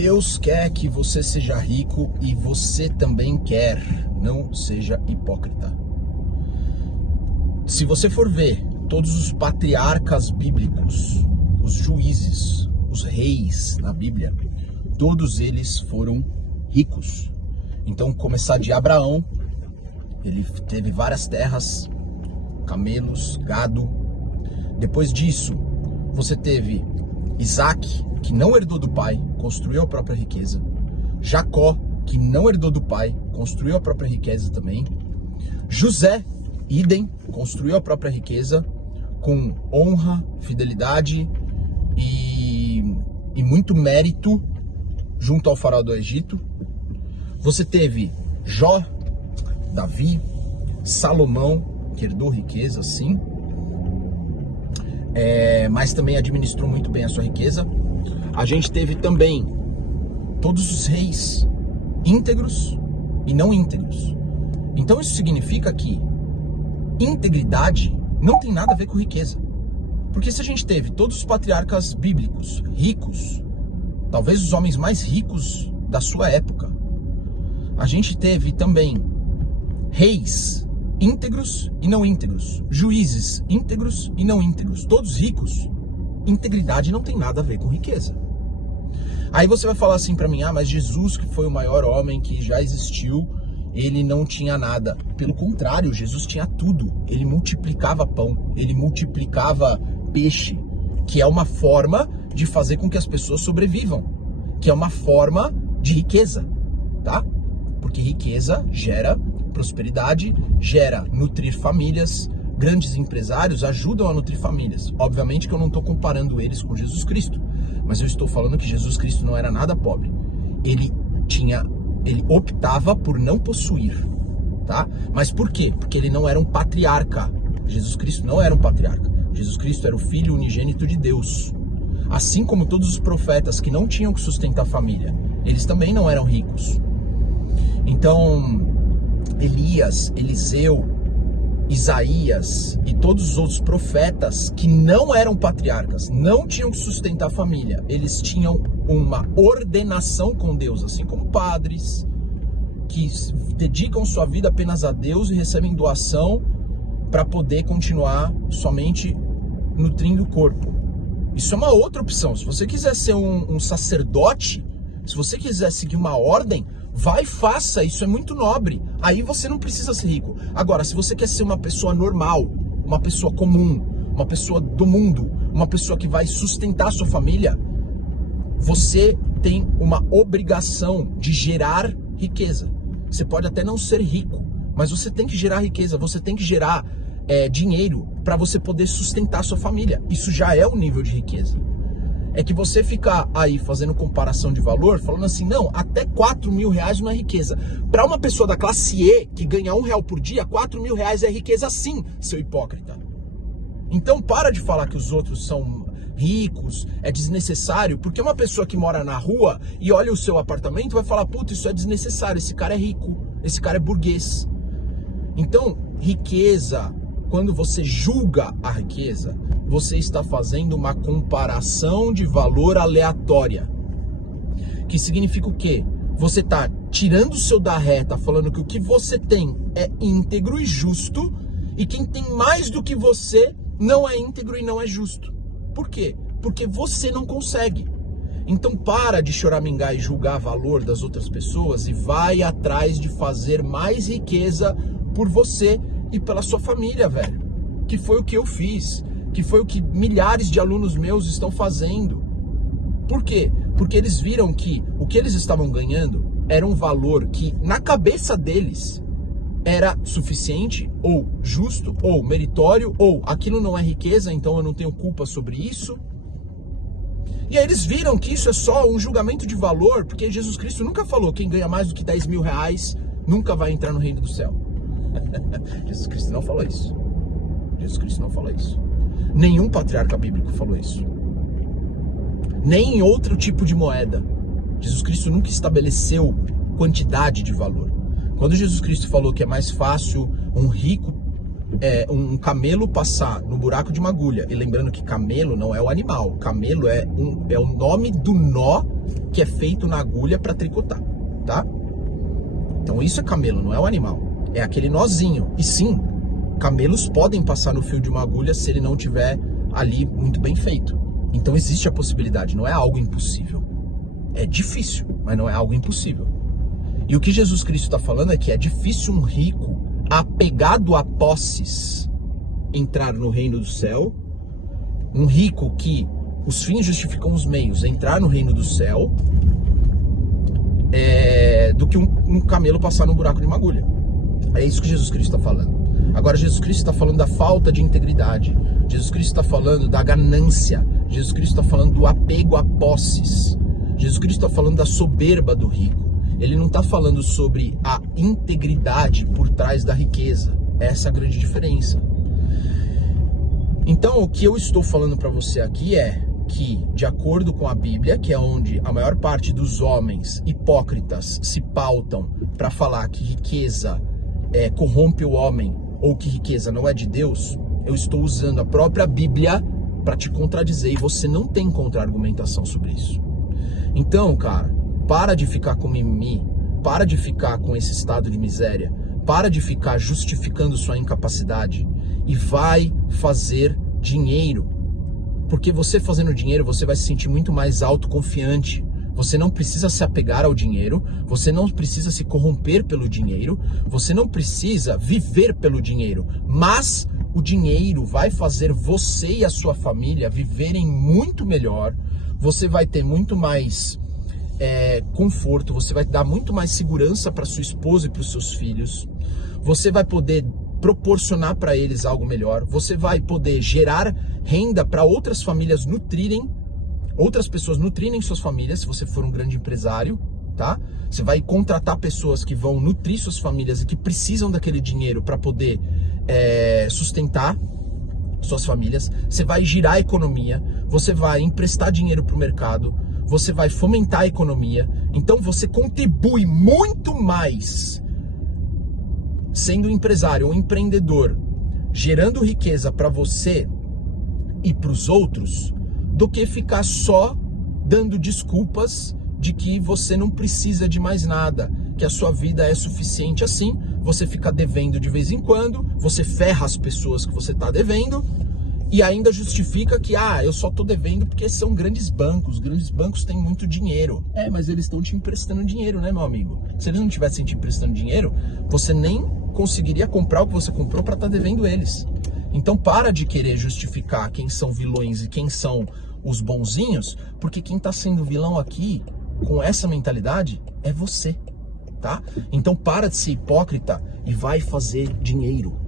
Deus quer que você seja rico e você também quer, não seja hipócrita. Se você for ver todos os patriarcas bíblicos, os juízes, os reis na Bíblia, todos eles foram ricos. Então, começar de Abraão, ele teve várias terras, camelos, gado. Depois disso, você teve Isaac, que não herdou do pai, construiu a própria riqueza. Jacó, que não herdou do pai, construiu a própria riqueza também. José, idem, construiu a própria riqueza com honra, fidelidade e muito mérito junto ao faraó do Egito. Você teve Jó, Davi, Salomão, que herdou riqueza, sim, mas também administrou muito bem a sua riqueza. A gente teve também todos os reis íntegros e não íntegros. Então isso significa que integridade não tem nada a ver com riqueza. Porque se a gente teve todos os patriarcas bíblicos ricos, talvez os homens mais ricos da sua época, a gente teve também reis íntegros e não íntegros, juízes íntegros e não íntegros, todos ricos. Integridade não tem nada a ver com riqueza. Aí você vai falar assim pra mim, mas Jesus, que foi o maior homem que já existiu, ele não tinha nada. Pelo contrário, Jesus tinha tudo. Ele multiplicava pão, ele multiplicava peixe, que é uma forma de fazer com que as pessoas sobrevivam, que é uma forma de riqueza, tá? Porque riqueza gera prosperidade, gera nutrir famílias. Grandes empresários ajudam a nutrir famílias. Obviamente que eu não estou comparando eles com Jesus Cristo, mas eu estou falando que Jesus Cristo não era nada pobre. Ele optava por não possuir, tá? Mas por quê? Porque ele não era um patriarca. Jesus Cristo não era um patriarca. Jesus Cristo era o Filho unigênito de Deus. Assim como todos os profetas que não tinham que sustentar a família, eles também não eram ricos. Então, Elias, Eliseu, Isaías e todos os outros profetas que não eram patriarcas, não tinham que sustentar a família, eles tinham uma ordenação com Deus, assim como padres que dedicam sua vida apenas a Deus e recebem doação para poder continuar somente nutrindo o corpo. Isso é uma outra opção. Se você quiser ser um sacerdote, se você quiser seguir uma ordem, vai e faça, isso é muito nobre. Aí você não precisa ser rico. Agora, se você quer ser uma pessoa normal, uma pessoa comum, uma pessoa do mundo, uma pessoa que vai sustentar a sua família, você tem uma obrigação de gerar riqueza. Você pode até não ser rico, mas você tem que gerar riqueza, você tem que gerar dinheiro para você poder sustentar a sua família. Isso já é um nível de riqueza. É que você ficar aí fazendo comparação de valor, falando assim, não, até 4 mil reais não é riqueza. Para uma pessoa da classe E, que ganha R$1 por dia, 4 mil reais é riqueza sim, seu hipócrita. Então para de falar que os outros são ricos, é desnecessário, porque uma pessoa que mora na rua e olha o seu apartamento vai falar, puta, isso é desnecessário, esse cara é rico, esse cara é burguês. Então, riqueza, quando você julga a riqueza, você está fazendo uma comparação de valor aleatória. Que significa o quê? Você está tirando o seu da reta, falando que o que você tem é íntegro e justo, e quem tem mais do que você não é íntegro e não é justo. Por quê? Porque você não consegue. Então para de choramingar e julgar valor das outras pessoas e vai atrás de fazer mais riqueza por você e pela sua família, velho. Que foi o que eu fiz, que foi o que milhares de alunos meus estão fazendo. Por quê? Porque eles viram que o que eles estavam ganhando era um valor que na cabeça deles era suficiente, ou justo, ou meritório, ou aquilo não é riqueza, então eu não tenho culpa sobre isso. E aí eles viram que isso é só um julgamento de valor, porque Jesus Cristo nunca falou quem ganha mais do que 10 mil reais nunca vai entrar no reino do céu. Jesus Cristo não falou isso. Jesus Cristo não falou isso. Nenhum patriarca bíblico falou isso. Nem em outro tipo de moeda. Jesus Cristo nunca estabeleceu quantidade de valor. Quando Jesus Cristo falou que é mais fácil um rico um camelo passar no buraco de uma agulha, e lembrando que camelo não é o animal, camelo é o nome do nó que é feito na agulha para tricotar, tá? Então isso é camelo, não é o animal, é aquele nozinho. E sim, camelos podem passar no fio de uma agulha se ele não tiver ali muito bem feito. Então existe a possibilidade, não é algo impossível. É difícil, mas não é algo impossível. E o que Jesus Cristo está falando é que é difícil um rico apegado a posses entrar no reino do céu, um rico que os fins justificam os meios, entrar no reino do céu, do que um camelo passar no buraco de uma agulha. É isso que Jesus Cristo está falando. Agora Jesus Cristo está falando da falta de integridade, Jesus Cristo está falando da ganância, Jesus Cristo está falando do apego a posses, Jesus Cristo está falando da soberba do rico. Ele não está falando sobre a integridade por trás da riqueza. Essa é a grande diferença. Então, o que eu estou falando para você aqui é que, de acordo com a Bíblia, que é onde a maior parte dos homens hipócritas se pautam para falar que riqueza corrompe o homem ou que riqueza não é de Deus, eu estou usando a própria Bíblia para te contradizer e você não tem contra-argumentação sobre isso. Então, cara, para de ficar com mimimi, para de ficar com esse estado de miséria, para de ficar justificando sua incapacidade e vai fazer dinheiro. Porque você fazendo dinheiro, você vai se sentir muito mais autoconfiante. Você não precisa se apegar ao dinheiro, você não precisa se corromper pelo dinheiro, você não precisa viver pelo dinheiro, mas o dinheiro vai fazer você e a sua família viverem muito melhor, você vai ter muito mais conforto, você vai dar muito mais segurança para sua esposa e para os seus filhos, você vai poder proporcionar para eles algo melhor, você vai poder gerar renda para outras famílias outras pessoas nutrirem suas famílias, se você for um grande empresário, tá? Você vai contratar pessoas que vão nutrir suas famílias e que precisam daquele dinheiro para poder sustentar suas famílias, você vai girar a economia, você vai emprestar dinheiro para o mercado, você vai fomentar a economia, então você contribui muito mais sendo um empresário ou um empreendedor, gerando riqueza para você e para os outros, do que ficar só dando desculpas de que você não precisa de mais nada, que a sua vida é suficiente assim, você fica devendo de vez em quando, você ferra as pessoas que você está devendo, e ainda justifica que, eu só tô devendo porque são grandes bancos têm muito dinheiro. Mas eles estão te emprestando dinheiro, né, meu amigo? Se eles não tivessem te emprestando dinheiro, você nem conseguiria comprar o que você comprou para estar devendo eles. Então para de querer justificar quem são vilões e quem são os bonzinhos, porque quem tá sendo vilão aqui, com essa mentalidade, é você, tá? Então para de ser hipócrita e vai fazer dinheiro.